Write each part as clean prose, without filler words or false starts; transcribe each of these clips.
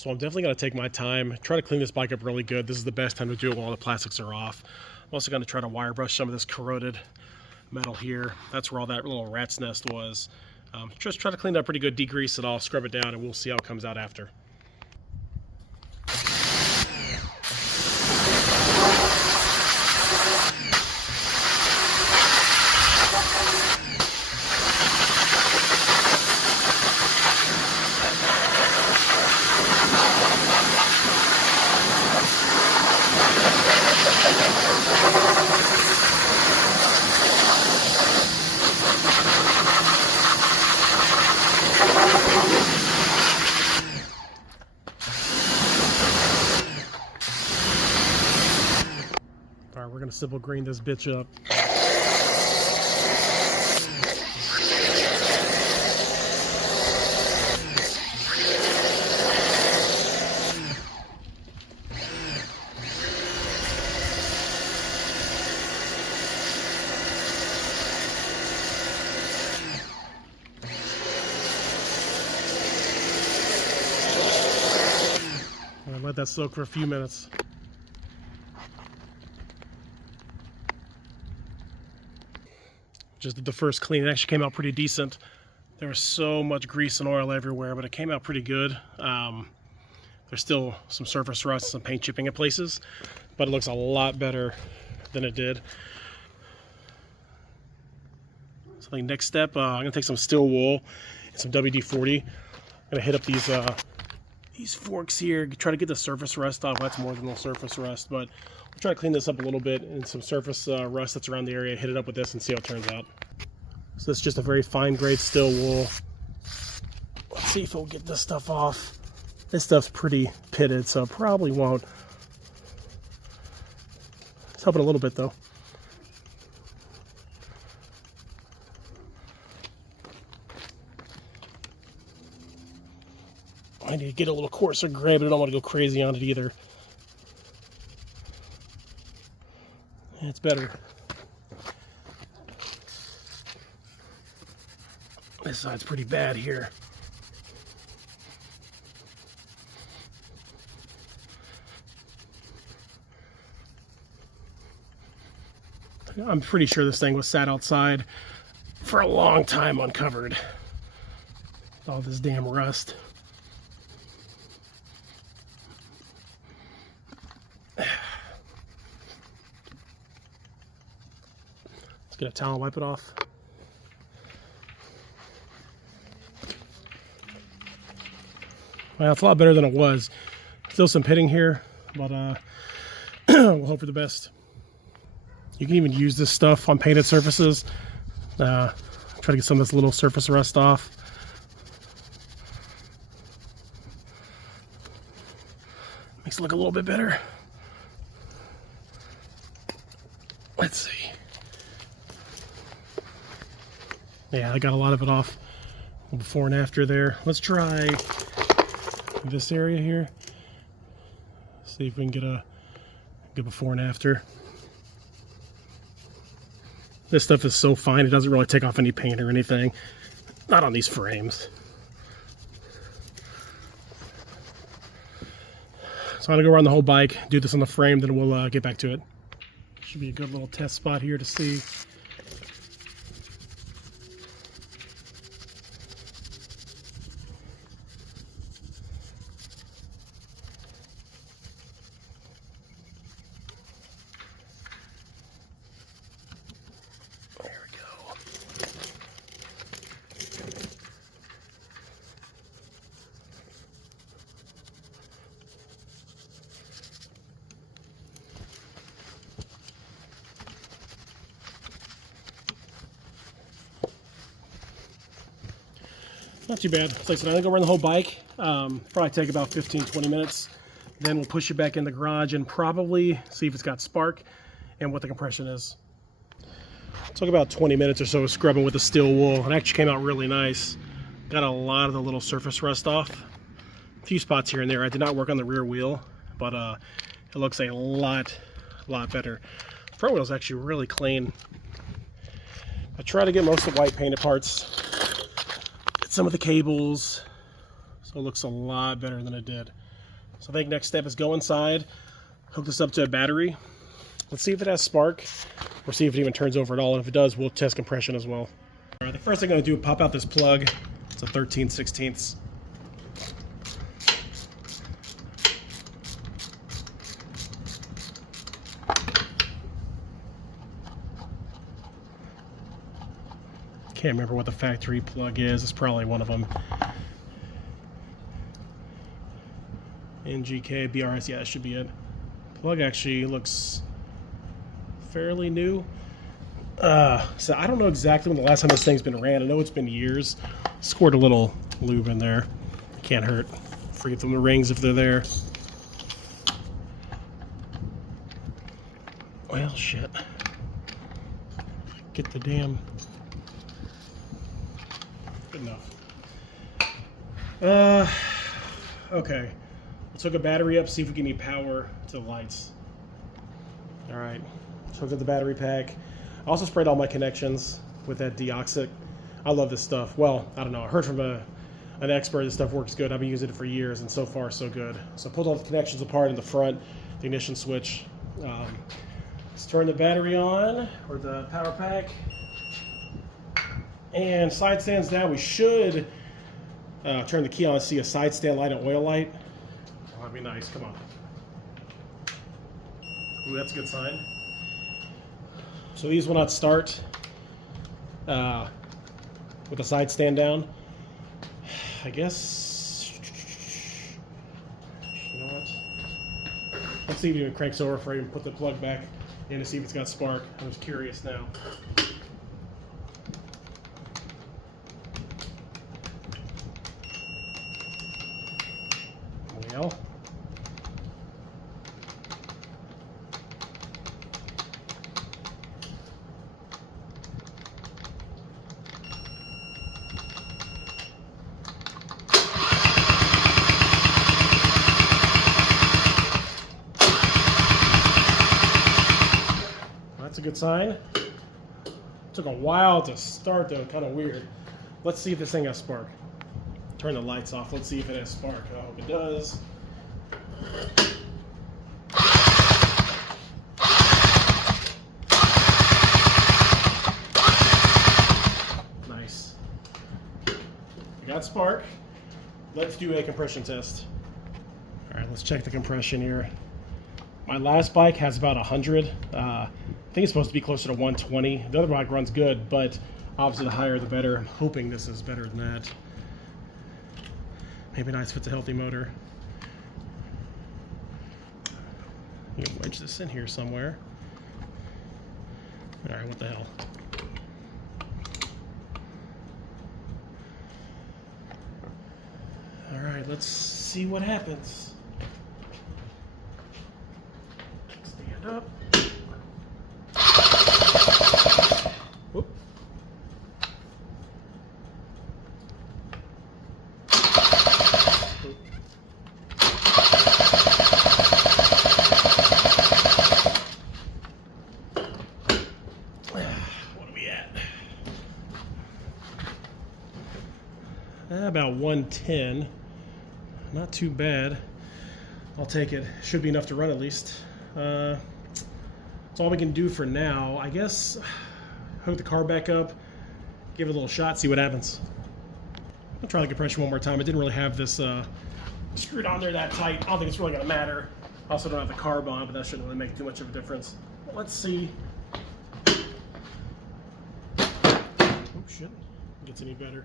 So I'm definitely going to take my time, try to clean this bike up really good. This is the best time to do it while the plastics are off. I'm also going to try to wire brush some of this corroded metal here. That's where all that little rat's nest was. Just try to clean it up pretty good, degrease it all, scrub it down, and we'll see how it comes out after. Alright, we're going to simple green this bitch up. Let that soak for a few minutes. Just did the first clean. It actually came out pretty decent. There was so much grease and oil everywhere, but it came out pretty good. There's still some surface rust, some paint chipping at places, but it looks a lot better than it did. So the next step, I'm gonna take some steel wool and some WD-40. I'm gonna hit up these forks here, try to get the surface rust off. That's more than the surface rust, but we'll try to clean this up a little bit, and some surface rust that's around the area, hit it up with this and see how it turns out. So this is just a very fine grade steel wool. Let's see if it'll get this stuff off. This stuff's pretty pitted, so it probably won't. It's helping a little bit though. I need to get a little coarser gray, but I don't want to go crazy on it either. Yeah, it's better. This side's pretty bad here. I'm pretty sure this thing was sat outside for a long time uncovered. All this damn rust. Let's get a towel and wipe it off. Well, it's a lot better than it was. Still some pitting here, but we'll hope for the best. You can even use this stuff on painted surfaces. Try to get some of this little surface rust off. Makes it look a little bit better. Let's see. Yeah, I got a lot of it off before and after there. Let's try this area here. See if we can get a good before and after. This stuff is so fine, it doesn't really take off any paint or anything. Not on these frames. So I'm gonna go around the whole bike, do this on the frame, then we'll get back to it. Should be a good little test spot here to see. Not too bad. Like I said, I'm gonna go around the whole bike. Probably take about 15-20 minutes. Then we'll push it back in the garage and probably see if it's got spark and what the compression is. Took about 20 minutes or so of scrubbing with the steel wool. It actually came out really nice. Got a lot of the little surface rust off. A few spots here and there. I did not work on the rear wheel, but it looks a lot better. Front wheel's actually really clean. I try to get most of the white painted parts. Some of the cables, So it looks a lot better than it did. So I think next step is go inside, hook this up to a battery. Let's see if it has spark, or see if it even turns over at all. And if it does, we'll test compression as well. All right, the first thing I'm gonna do is pop out this plug. It's a 13/16. Can't remember what the factory plug is. It's probably one of them. NGK, BRS, yeah, that should be it. Plug actually looks fairly new. So I don't know exactly when the last time this thing's been ran. I know it's been years. Squirt a little lube in there. Can't hurt. Forget them the rings if they're there. Well, shit. Get the damn... Good enough. Okay. Let's hook a battery up, see if we get any power to the lights. Alright. Let's hook up the battery pack. I also sprayed all my connections with that deoxit. I love this stuff. Well, I don't know. I heard from an expert this stuff works good. I've been using it for years, and so far so good. So I pulled all the connections apart in the front, the ignition switch. Let's turn the battery on, or the power pack. And side stands down. We should turn the key on and see a side stand light and oil light. Oh, that'd be nice. Come on. Ooh, that's a good sign. So these will not start with the side stand down. I guess. You know what? Let's see if it even cranks over for you and put the plug back in to see if it's got spark. I'm just curious now. Well. That's a good sign. Took a while to start though, kind of weird. Let's see if this thing has spark. Turn the lights off. Let's see if it has spark. I hope it does. Nice. We got spark. Let's do a compression test. All right, let's check the compression here. My last bike has about 100. I think it's supposed to be closer to 120. The other bike runs good, but obviously the higher the better. I'm hoping this is better than that. Maybe nice if it's a healthy motor. You can wedge this in here somewhere. All right, what the hell? All right, let's see what happens. Stand up. Whoop. What are we at? About 110. Not too bad. I'll take it. Should be enough to run at least. That's all we can do for now. I guess hook the car back up, give it a little shot, see what happens. I'll try the compression one more time. I didn't really have this screwed on there that tight. I don't think it's really going to matter. I also don't have the carb on, but that shouldn't really make too much of a difference. But let's see. Oh shit, it gets any better.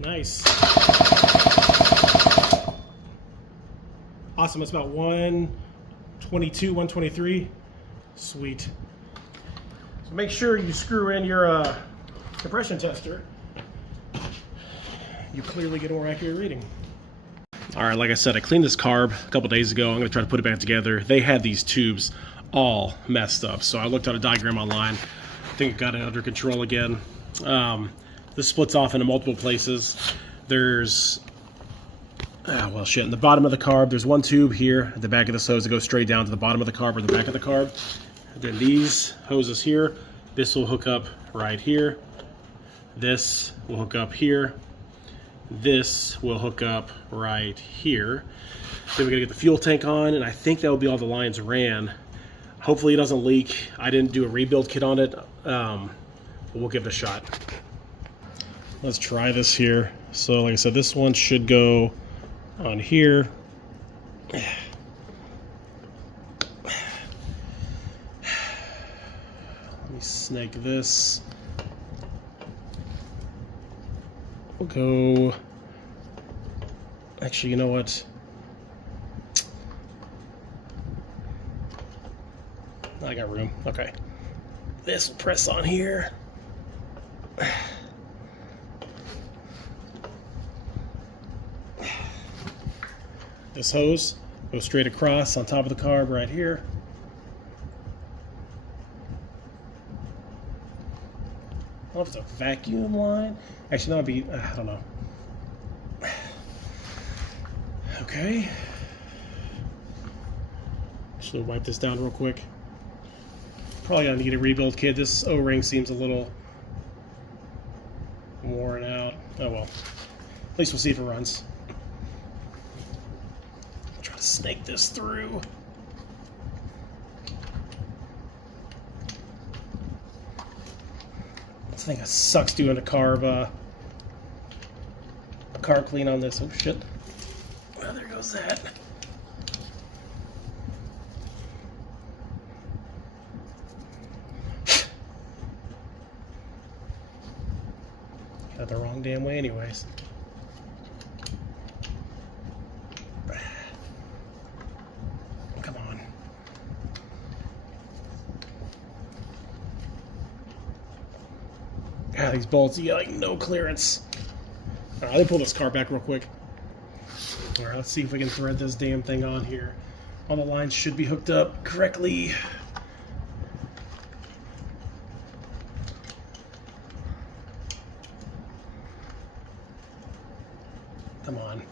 Nice. Awesome. It's about 122, 123. Sweet. So make sure you screw in your compression tester. You clearly get a more accurate reading. All right, like I said, I cleaned this carb a couple days ago. I'm going to try to put it back together. They had these tubes all messed up. So I looked at a diagram online. I think I got it under control again. This splits off into multiple places. There's, well shit, in the bottom of the carb, there's one tube here at the back of this hose that goes straight down to the bottom of the carb or the back of the carb. Then these hoses here, this will hook up right here. This will hook up here. This will hook up right here. Then we're gonna get the fuel tank on, and I think that will be all the lines ran. Hopefully it doesn't leak. I didn't do a rebuild kit on it, but we'll give it a shot. Let's try this here. So like I said, this one should go on here. Let me snake this. We'll go, actually, you know what? I got room. Okay. This will press on here. This hose goes straight across on top of the carb right here. I don't know if it's a vacuum line. Actually, that would be, I don't know. Okay. Actually, wipe this down real quick. Probably gonna need a rebuild kit. This O-ring seems a little worn out. Oh well. At least we'll see if it runs. Try to snake this through. This thing sucks doing a carb clean on this. Oh shit. Well, there goes that. Got the wrong damn way anyways. Come on. God, these bolts, you got like no clearance. Alright, let me pull this car back real quick. Alright, let's see if we can thread this damn thing on here. All the lines should be hooked up correctly. Come on,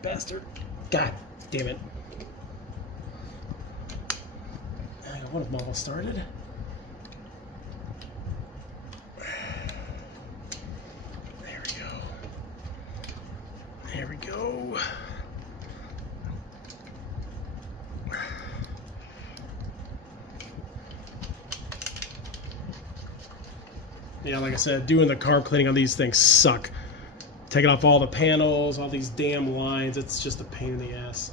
bastard. God damn it. I got one of them almost started. There we go. There we go. Yeah, like I said, doing the carb cleaning on these things suck. Taking off all the panels, all these damn lines, it's just a pain in the ass.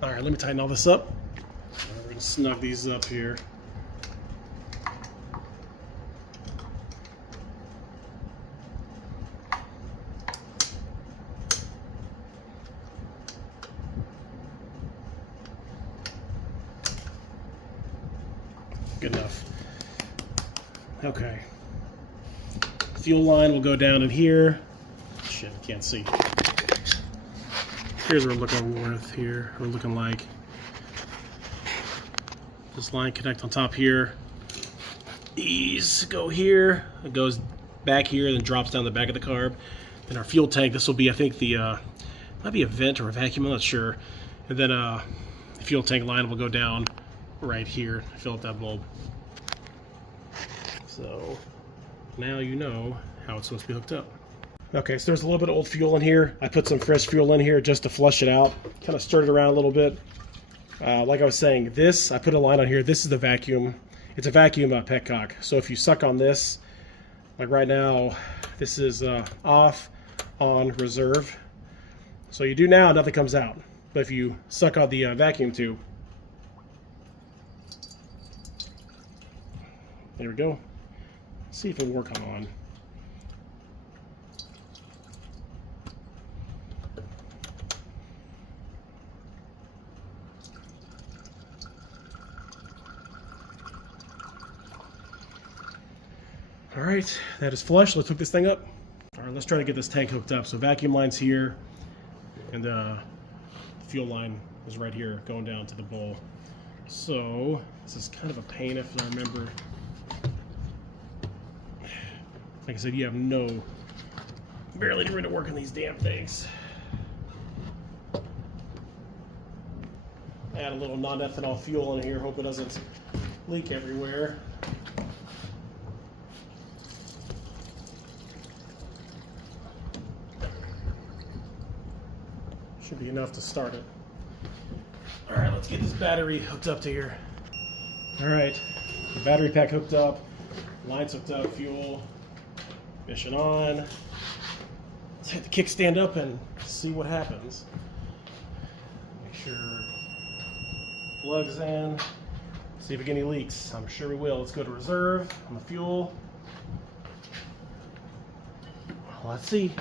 Alright, let me tighten all this up. We're going to snug these up here. Good enough. Okay. Fuel line will go down in here. Shit, can't see. Here's what we're looking with here. We're looking like this line connect on top here. These go here. It goes back here, then drops down the back of the carb. Then our fuel tank. This will be, I think, the might be a vent or a vacuum. I'm not sure. And then the fuel tank line will go down right here. Fill up that bulb. So now you know how it's supposed to be hooked up. Okay, so there's a little bit of old fuel in here. I put some fresh fuel in here just to flush it out. Kind of stirred it around a little bit. Like I was saying, this, I put a line on here. This is the vacuum. It's a vacuum petcock. So if you suck on this, like right now, this is off, on, reserve. So you do now, nothing comes out. But if you suck on the vacuum tube, there we go. See if it'll work on. All right, that is flush. Let's hook this thing up. All right, let's try to get this tank hooked up. So vacuum line's here, and fuel line is right here going down to the bowl. So this is kind of a pain if I remember. Like I said, you have barely any way to work on these damn things. add a little non-ethanol fuel in here. Hope it doesn't leak everywhere. Should be enough to start it. All right, let's get this battery hooked up to here. All right, the battery pack hooked up, lights hooked up, fuel, mission on. Let's hit the kickstand up and see what happens. Make sure plugs in. See if we get any leaks. I'm sure we will. Let's go to reserve on the fuel. Let's see.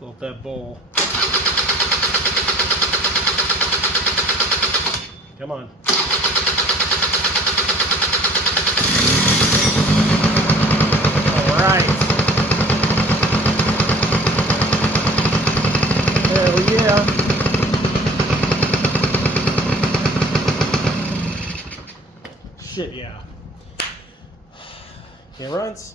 Fill up that bowl. Come on. All right. Hell yeah. Shit, yeah. It runs.